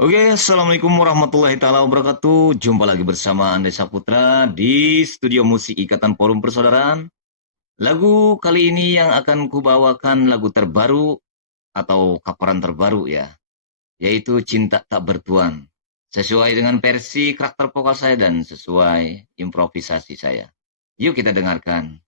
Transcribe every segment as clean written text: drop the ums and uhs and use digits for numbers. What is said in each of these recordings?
Oke, Assalamualaikum warahmatullahi taala wabarakatuh. Jumpa lagi bersama Andai Saputra di Studio Musik Ikatan Forum Persaudaraan. Lagu kali ini yang akan kubawakan lagu terbaru atau kaparan terbaru ya, yaitu Cinta Tak Bertuan. Sesuai dengan versi karakter vokal saya dan sesuai improvisasi saya. Yuk kita dengarkan.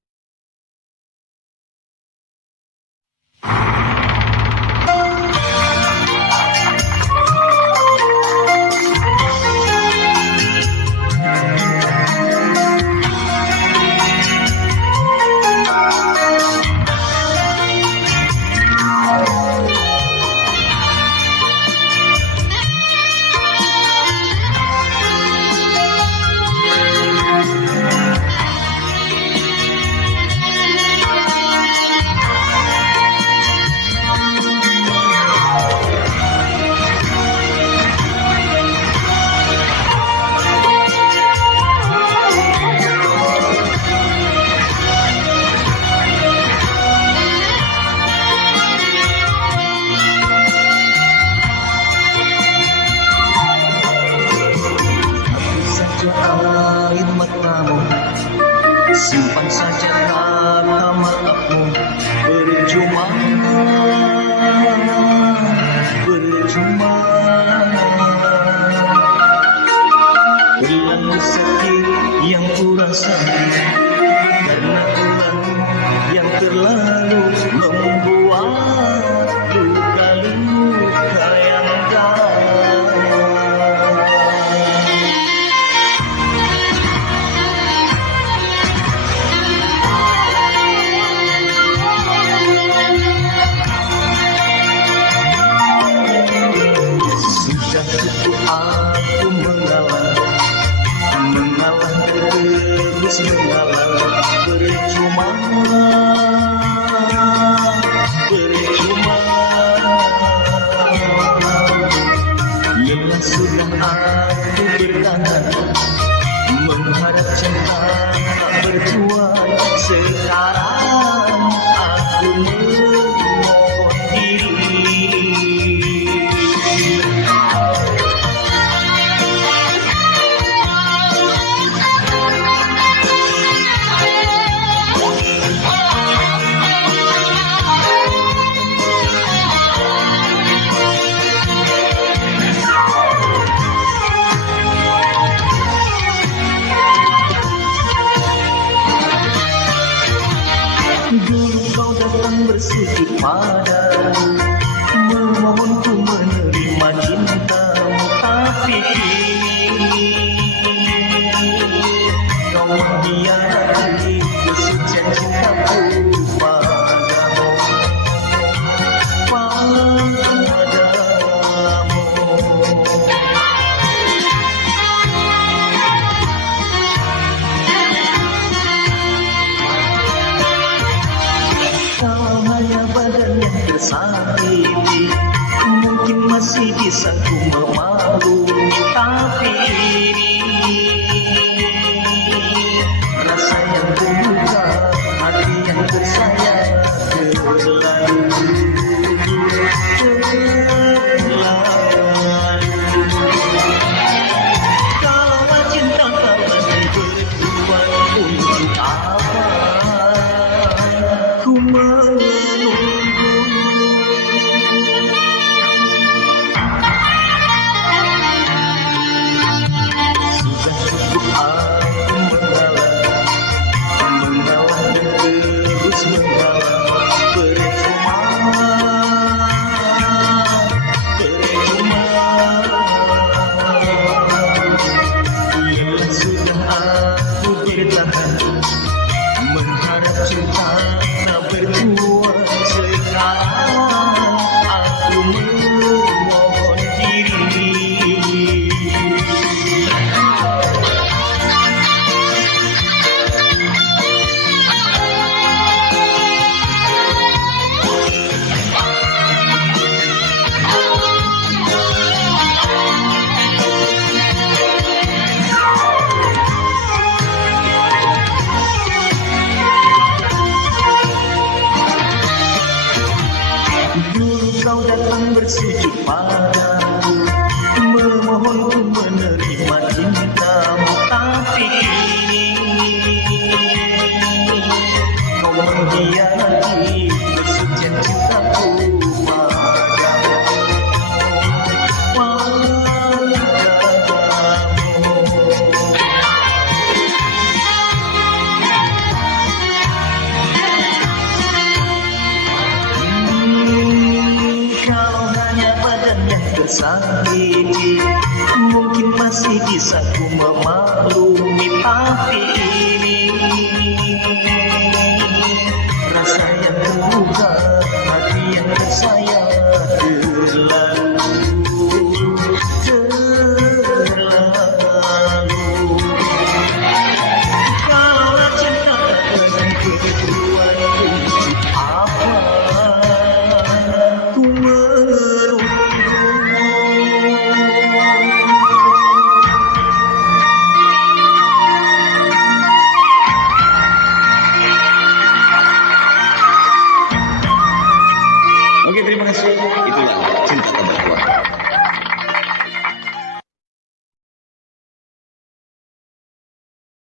Air matamu, simpan saja kata maafmu. Percuma, percuma. Terlalu sakit yang kurasa karena ulang yang terlalu membuat luka-luka yang dalam. Aku mengalah terus mengalah, percuma, percuma. Lelah sudah aku bertahan, mengharap cinta tak bertuan. Sekarang aku memohon diri. Dulu kau datang bersujud padaku, memohonku menerima cintamu. Tapi kini kau mengkhianati kesucian cintaku padamu, padamu. Kau hanya badan yang tersakiti, mungkin masih bisa ku memaklumi. Tapi ini rasa yang terluka, hati yang tersayang terlalu. Kalau cinta tak bertuan, untuk apa ku menunggu? Sudah cukup aku mengalah dan terus mengalah. Percuma, percuma. Lelah sudah aku bertahan, mengharap cinta tak bertuan. Sekarang aku memohon diri. Dulu kau datang bersujud padaku, untuk menerima cintamu, tapi kau mengkhianati kesucian cintaku padamu. Kalau hanya badan yang tersakiti, mungkin masih bisa ku memaafkan.